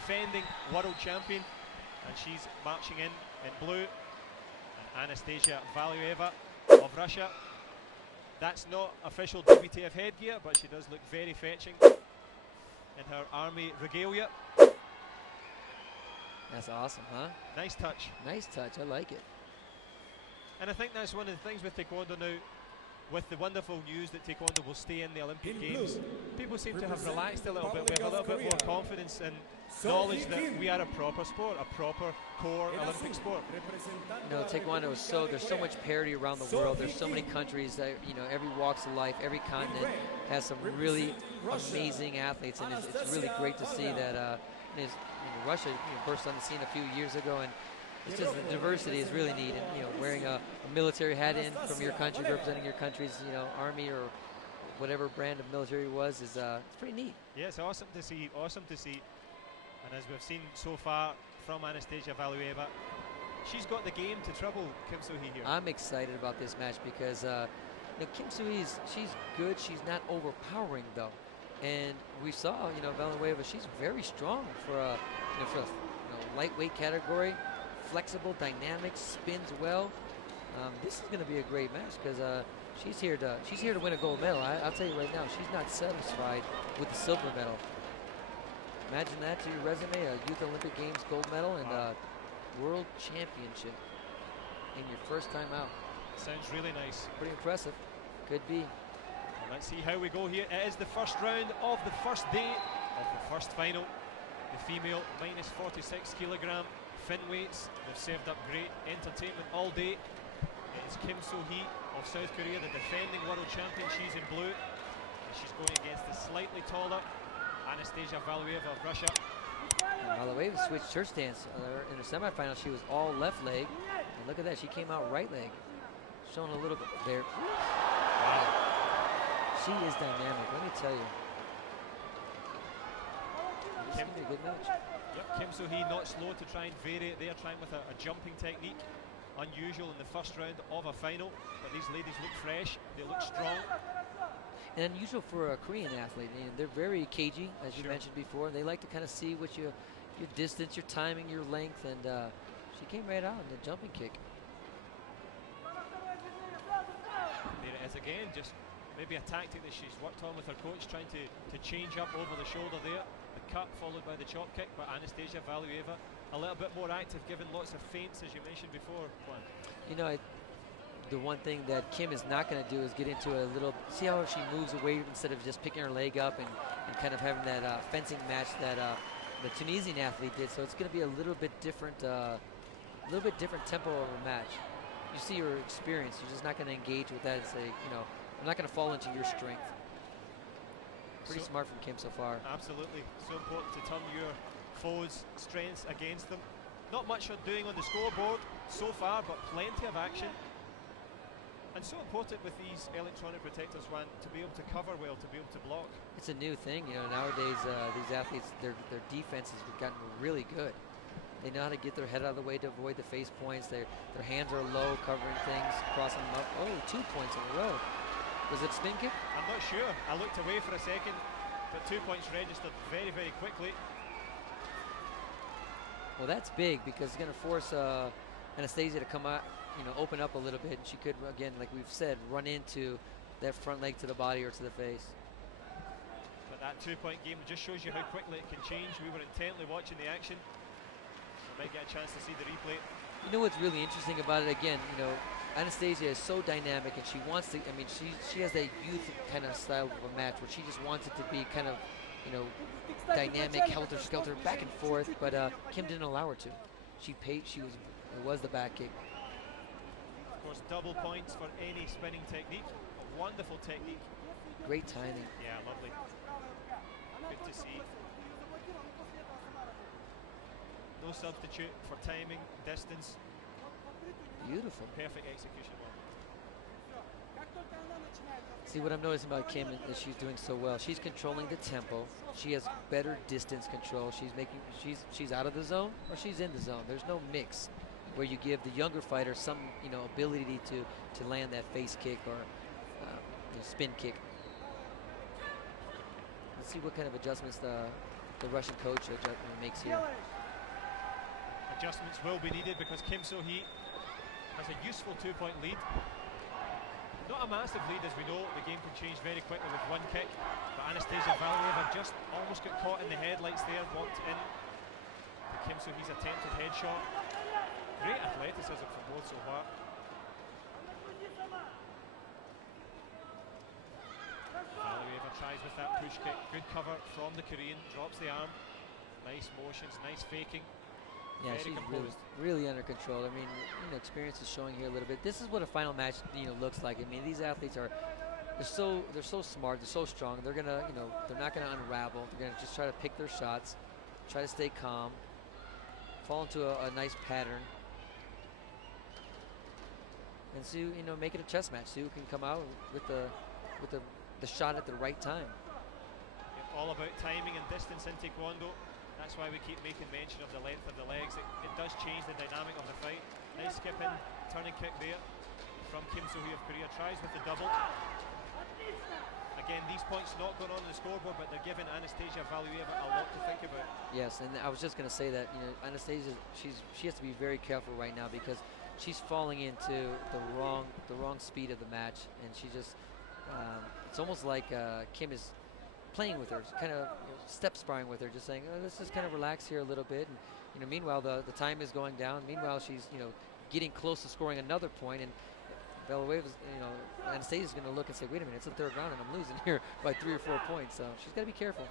defending world champion, and she's marching in blue. And Anastasia Valueva of Russia. That's not official WTF headgear, but she does look very fetching in her army regalia. That's awesome, huh? Nice touch. Nice touch, I like it. And I think that's one of the things with Taekwondo now, with the wonderful news that Taekwondo will stay in the Olympic Games. People seem to have relaxed a little bit. We have a little bit more confidence and knowledge that we are a proper sport, a proper core Olympic sport. You know, Taekwondo is there's so much parity around the world. There's so many countries that, you know, every walks of life, every continent has some really amazing athletes, and it's really great to see that Russia burst on the scene a few years ago, and it's just the diversity is really neat. And, you know, wearing a military hat in from your country, representing your country's, you know, army or whatever brand of military it was, is it's pretty neat. Yeah, it's awesome to see. Awesome to see. And as we've seen so far from Anastasia Valueva, she's got the game to trouble Kim Soo-hee here. I'm excited about this match because you know, Kim Soo-hee, she's good. She's not overpowering though, and we saw, you know, Valueva, she's very strong for a lightweight category. Flexible, dynamic, spins well. This is going to be a great match because she's here to win a gold medal. I'll tell you right now, she's not satisfied with the silver medal. Imagine that to your resume: a Youth Olympic Games gold medal and a World Championship in your first time out. Sounds really nice. Pretty impressive. Could be. Let's see how we go here. It is the first round of the first day of the first final. The female minus 46 kilogram fin weights. They've served up great entertainment all day. It is Kim Soo-hee of South Korea, the defending world champion. She's in blue. And she's going against the slightly taller Anastasia Valueva of Russia. Valueva switched her stance. In the semifinal, she was all left leg. And look at that, she came out right leg. Showing a little bit there. Wow. She is dynamic, let me tell you. This is going to be a good match. Yep, Kim Soo-hee not slow to try and vary it there, trying with a jumping technique. Unusual in the first round of a final, but these ladies look fresh, they look strong. And unusual for a Korean athlete. And they're very cagey, as you mentioned before. They like to kind of see what your distance, your timing, your length, and she came right out in the jumping kick. There it is again, just maybe a tactic that she's worked on with her coach, trying to change up over the shoulder there. The cut followed by the chop kick, but Anastasia Valueva a little bit more active, giving lots of feints, as you mentioned before. You know, the one thing that Kim is not going to do is get into a little, see how she moves away instead of just picking her leg up and kind of having that fencing match that the Tunisian athlete did. So it's going to be a little bit different tempo of a match. You see your experience, you're just not going to engage with that and say, you know, I'm not going to fall into your strength. Pretty smart from Kim so far. Absolutely. So important to turn your foes' strengths against them. Not much are doing on the scoreboard so far, but plenty of action. And so important with these electronic protectors, Juan, to be able to cover well, to be able to block. It's a new thing, you know. Nowadays, these athletes, their defenses have gotten really good. They know how to get their head out of the way to avoid the face points. Their hands are low, covering things, crossing them up. Oh, 2 points in a row. Was it a spin kick? I'm not sure. I looked away for a second, but 2 points registered very, very quickly. Well, that's big because it's going to force Anastasia to come out, you know, open up a little bit, and she could, again, like we've said, run into that front leg to the body or to the face. But that 2-point game just shows you how quickly it can change. We were intently watching the action. We might get a chance to see the replay. You know what's really interesting about it, again, you know, Anastasia is so dynamic, and she wants to, I mean, she has that youth kind of style of a match where she just wants it to be kind of, you know, dynamic, helter-skelter, back and forth, but Kim didn't allow her to. It was the back kick. Of course, double points for any spinning technique. Wonderful technique. Great timing. Yeah, lovely. Good to see. No substitute for timing, distance. Beautiful. Perfect execution. See, what I'm noticing about Kim is she's doing so well. She's controlling the tempo. She has better distance control. She's out of the zone or she's in the zone. There's no mix where you give the younger fighter some, you know, ability to land that face kick or spin kick. Let's see what kind of adjustments the Russian coach makes here. Adjustments will be needed because Kim So-hee has a useful 2-point lead. Not a massive lead, as we know. The game can change very quickly with one kick. But Anastasia Valueva just almost got caught in the headlights there, walked in. Kim So-hee's attempted headshot. Great athleticism from both so far. Valueva tries with that push kick. Good cover from the Korean. Drops the arm. Nice motions, nice faking. Yeah, she's really under control. I mean, experience is showing here a little bit. This is what a final match, looks like. I mean, these athletes they're so smart, they're so strong. They're gonna, they're not gonna unravel. They're gonna just try to pick their shots, try to stay calm, fall into a nice pattern, and see, make it a chess match. See who can come out with the shot at the right time. All about timing and distance in Taekwondo. That's why we keep making mention of the length of the legs. It does change the dynamic of the fight. Nice skip in, turning kick there from Kim So-hee of Korea. Tries with the double. Again, these points not going on the scoreboard, but they're giving Anastasia Valueva a lot to think about. Yes, and I was just going to say that Anastasia, she has to be very careful right now because she's falling into the wrong speed of the match, and she just it's almost like Kim is playing with her, kind of step sparring with her, just saying, oh, let's just kind of relax here a little bit. And meanwhile the time is going down. Meanwhile she's getting close to scoring another point, and Valueva's, Anastasia's going to look and say, wait a minute, it's the third round and I'm losing here by 3 or 4 points. So she's got to be careful.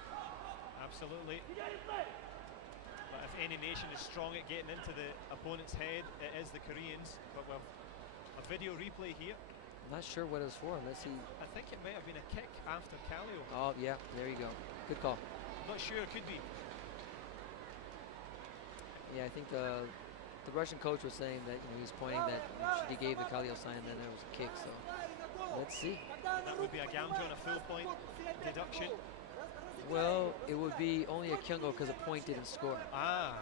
Absolutely. But if any nation is strong at getting into the opponent's head, it is the Koreans. But we'll a video replay here. I'm not sure what it was for. Let's see. I think it might have been a kick after Kallio. Oh, yeah, there you go. Good call. I'm not sure, it could be. Yeah, I think the Russian coach was saying that he was pointing that he gave the Kallio sign and then there was a kick. So let's see. That would be a gamjo and a full point deduction. Well, it would be only a kyungo because a point didn't score. Ah.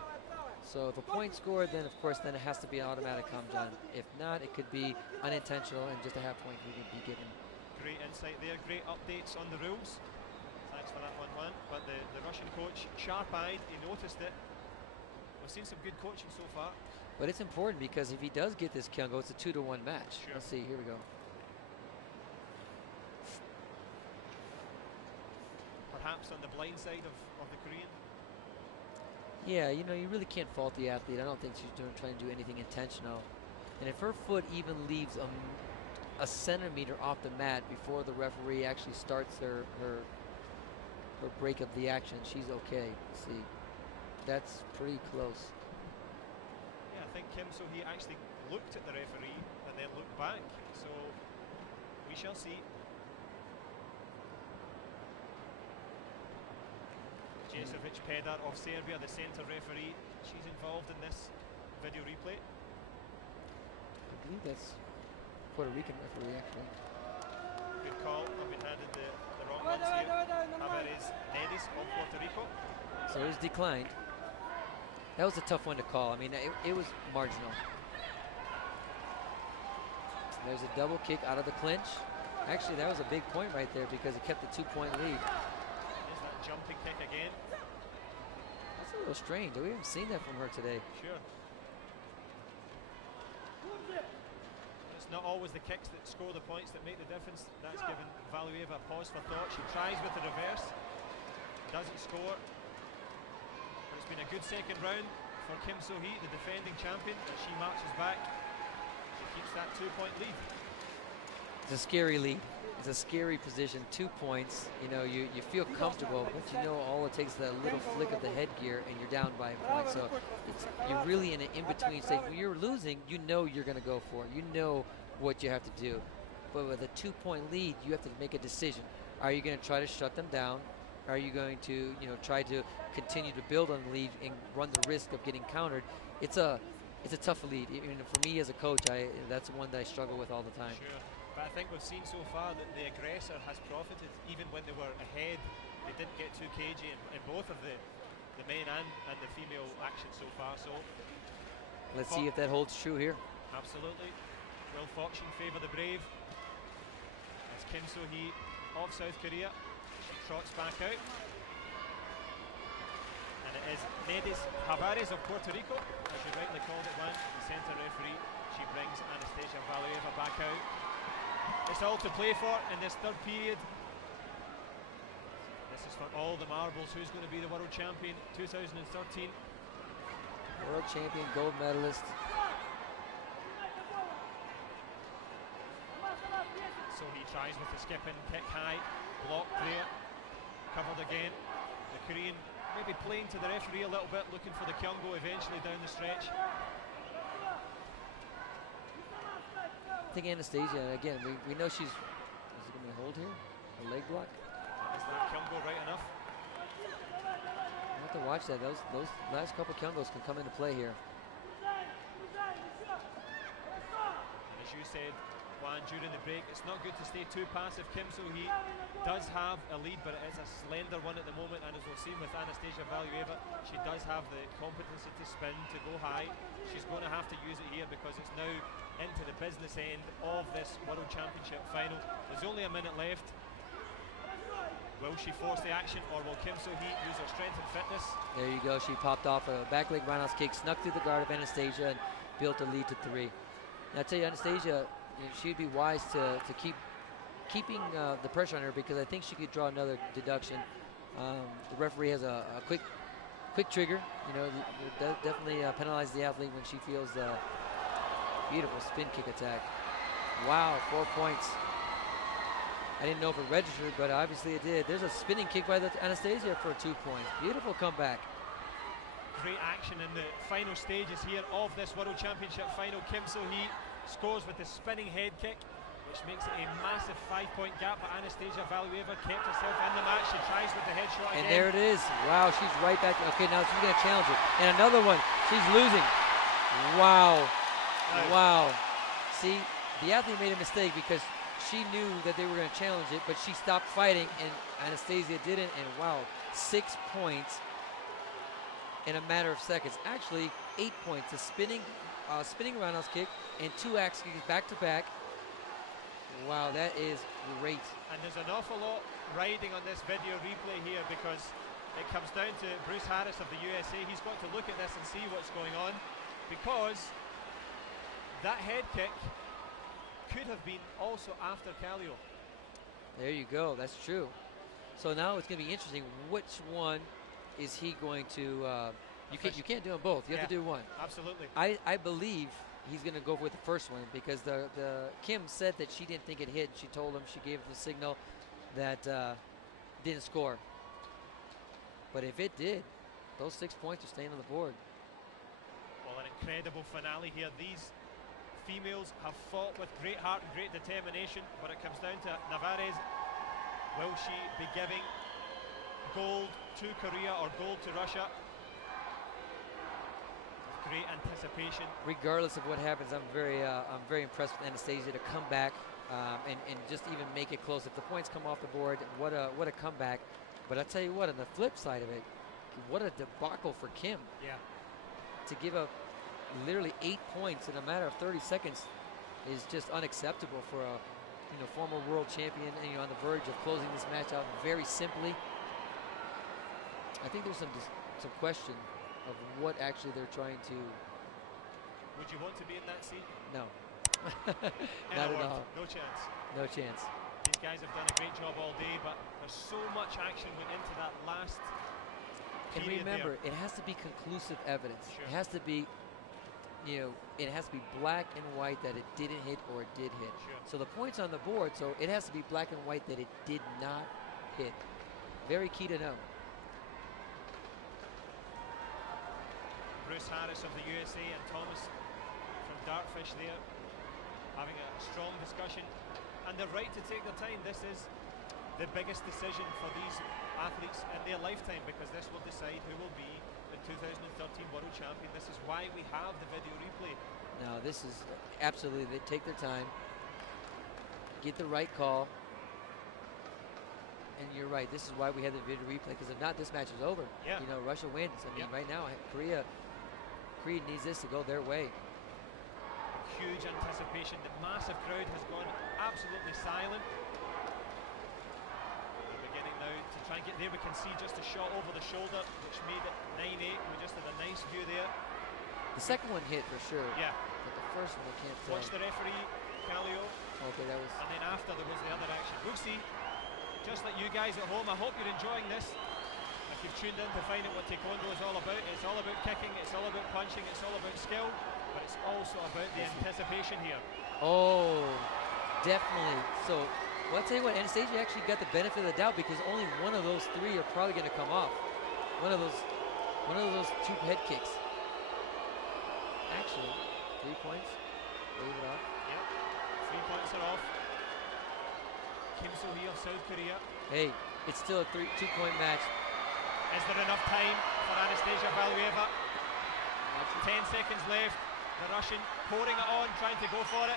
So if a point scored, then of course it has to be an automatic kamjan. If not, it could be unintentional and just a half point would be given. Great insight there, great updates on the rules. Thanks for that one, Juan. But the Russian coach, sharp-eyed, he noticed it. We've seen some good coaching so far. But it's important because if he does get this kyungo, it's a 2-to-1 match. Sure. Let's see, here we go. Perhaps on the blind side of the Korean. Yeah, you really can't fault the athlete. I don't think she's trying to do anything intentional. And if her foot even leaves a centimeter off the mat before the referee actually starts her break of the action, she's okay. See, that's pretty close. Yeah, I think Kim So-hee actually looked at the referee and then looked back. So we shall see. Jesevic Pedar of Serbia, the centre referee, she's involved in this video replay. I believe that's Puerto Rican referee, actually. Good call. I've been handed the wrong ones here. Javier Nedis of Puerto Rico. So it was declined. That was a tough one to call. I mean, it was marginal. There's a double kick out of the clinch. Actually, that was a big point right there because it kept the 2-point lead. There's that jumping kick again. That's a little strange. We haven't seen that from her today. Sure. It's not always the kicks that score the points that make the difference. That's given Valueva a pause for thought. She tries with the reverse. Doesn't score. But it's been a good second round for Kim So-hee, the defending champion, as she marches back. She keeps that 2-point lead. It's a scary lead. It's a scary position. 2 points. You feel comfortable, but all it takes is that little flick of the headgear, and you're down by a point. So you're really in an in-between state. When you're losing, you're going to go for it. You know what you have to do. But with a 2-point lead, you have to make a decision. Are you going to try to shut them down? Are you going to, try to continue to build on the lead and run the risk of getting countered? It's a tough lead. For me as a coach, that's one that I struggle with all the time. Sure. But I think we've seen so far that the aggressor has profited. Even when they were ahead, they didn't get too cagey in both of the men and the female action so far. So let's see if that holds true here. Absolutely. Will fortune favour the brave? As Kim So-hee of South Korea, she trots back out. And it is Nedis Tavares of Puerto Rico, as you rightly called it, Juan, the centre referee. She brings Anastasia Valueva back out. It's all to play for in this third period. This is for all the marbles. Who's going to be the world champion 2013? World champion, gold medalist. So he tries with the skip and kick high, blocked there, covered again. The Korean maybe playing to the referee a little bit, looking for the Kyungo eventually down the stretch. I think Anastasia, and again, we know she's, is it going to be a hold here? A leg block? Is that Kyungo right enough? You have to watch that. Those last couple Kyungos can come into play here. And as you said, Juan, during the break, it's not good to stay too passive. Kim So-hee does have a lead, but it is a slender one at the moment, and as we'll see with Anastasia Valueva, she does have the competency to spin, to go high. She's going to have to use it here because it's now into the business end of this World Championship final. There's only a minute left. Will she force the action, or will Kim So-hee use her strength and fitness? There you go. She popped off a back leg roundhouse kick, snuck through the guard of Anastasia, and built a lead to 3. Now, I tell you, Anastasia, she'd be wise to keeping the pressure on her, because I think she could draw another deduction. The referee has a quick trigger. You know, definitely penalize the athlete when she feels the beautiful spin kick attack. Wow, 4 points. I didn't know if it registered, but obviously it did. There's a spinning kick by the Anastasia for 2 points. Beautiful comeback. Great action in the final stages here of this World Championship final. Kim So-hee scores with the spinning head kick, which makes it a massive 5-point gap, but Anastasia Valueva kept herself in the match. She tries with the head shot And again. there it is. Wow, she's right back. Okay, now she's going to challenge it. And another one. She's losing. Wow. Nice. Wow. See, the athlete made a mistake because she knew that they were going to challenge it, but she stopped fighting, and Anastasia didn't. And wow, 6 points in a matter of seconds. Actually, 8 points. A spinning roundhouse kick and 2 axe kicks back to back. Wow, that is great. And there's an awful lot riding on this video replay here, because it comes down to Bruce Harris of the USA. He's got to look at this and see what's going on, because that head kick could have been also after Kallio. There you go. That's true. So now it's going to be interesting. Which one is he going to? You can't do them both. You have to do one. Absolutely. I believe he's going to go with the first one, because the Kim said that she didn't think it hit. She told him, she gave him the signal that didn't score. But if it did, those 6 points are staying on the board. Well, an incredible finale here. These females have fought with great heart and great determination, but it comes down to Tavares. Will she be giving gold to Korea or gold to Russia? Great anticipation. Regardless of what happens, I'm very impressed with Anastasia to come back and just even make it close. If the points come off the board, what a comeback. But I tell you what, on the flip side of it, what a debacle for Kim. Yeah. To give up literally 8 points in a matter of 30 seconds is just unacceptable for a former world champion, and on the verge of closing this match out very simply. I think there's some question of what actually they're trying to. Would you want to be in that seat? No. Not at all. No chance. No chance. These guys have done a great job all day, but there's so much action went into that last And period remember, there. it has to be conclusive evidence. Sure. It has to be, it has to be black and white that it didn't hit or it did hit. Sure. So the points on the board, so it has to be black and white that it did not hit. Very key to know. Bruce Harris of the USA and Thomas from Dartfish there having a strong discussion, and they're right to take their time. This is the biggest decision for these athletes in their lifetime, because this will decide who will be the 2013 World Champion. This is why we have the video replay. Now this is absolutely, they take their time, get the right call, and you're right, this is why we have the video replay, because if not, this match is over. Yeah. Russia wins. I mean, right now, Korea needs this to go their way. Huge anticipation. The massive crowd has gone absolutely silent. They're beginning now to try and get There we can see just a shot over the shoulder, which made it 9-8. We just had a nice view there. The second one hit for sure. Yeah. But the first one, I can't tell. Watch the referee, Calio. Okay, that was. And then after there was the other action. We'll see. Just like you guys at home, I hope you're enjoying this. If you've tuned in to find out what Taekwondo is all about, it's all about kicking, it's all about punching, it's all about skill, but it's also about the anticipation here. Oh, definitely. So, well, I'll tell you what, Anastasia actually got the benefit of the doubt because only one of those three are probably going to come off. One of those two head kicks. Actually, 3 points. Wave it off. Yep, 3 points are off. Kim So-hee of South Korea. Hey, it's still a 2-point match. Is there enough time for Anastasia Valueva? 10 seconds left. The Russian pouring it on, trying to go for it.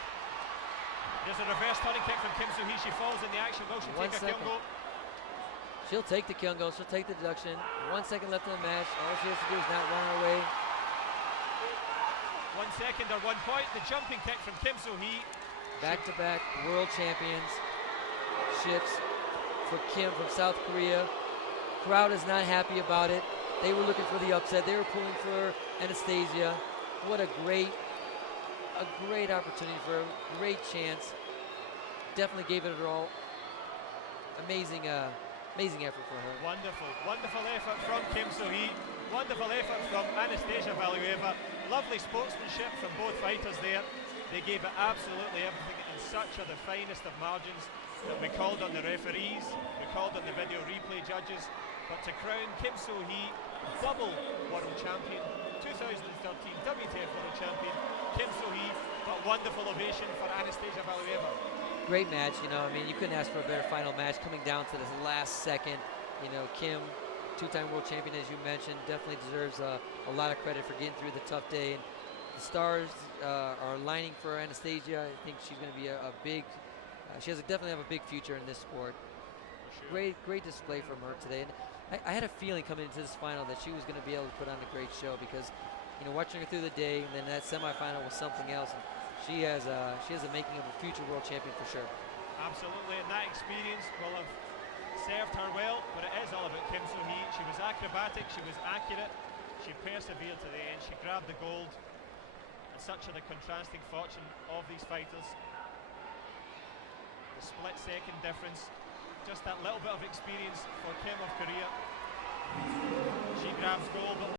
There's a reverse turning kick from Kim So-hee. She falls in the action. Will she take a Kyungo? She'll take the Kyungo. She'll take the deduction. 1 second left in the match. All she has to do is not run her away. 1 second or 1 point. The jumping kick from Kim So-hee. Back-to-back world championships for Kim from South Korea. Crowd is not happy about it. They were looking for the upset. They were pulling for Anastasia. What a great opportunity for a great chance. Definitely gave it her all. Amazing effort for her. Wonderful effort from Kim So-hee. Wonderful effort from Anastasia Valueva. Lovely sportsmanship from both fighters there. They gave it absolutely everything in such are the finest of margins that we called on the referees, we called on the video replay judges. But to crown Kim So-hee double world champion, 2013 WTF world champion, Kim So-hee, but wonderful ovation for Anastasia Valueva. Great match, you know, I mean, you couldn't ask for a better final match coming down to the last second. You know, Kim, two-time world champion, as you mentioned, definitely deserves a lot of credit for getting through the tough day. And the stars are lining for Anastasia. I think she's going to be a big, she has definitely have a big future in this sport. For sure. Great display from her today. And I had a feeling coming into this final that she was going to be able to put on a great show because, you know, watching her through the day and then that semifinal was something else. And she has the making of a future world champion for sure. Absolutely, and that experience will have served her well, but it is all about Kim So-hee. She was acrobatic, she was accurate, she persevered to the end, she grabbed the gold. And such are the contrasting fortune of these fighters. The split-second difference, just that little bit of experience for Kim of Korea. She grabs gold.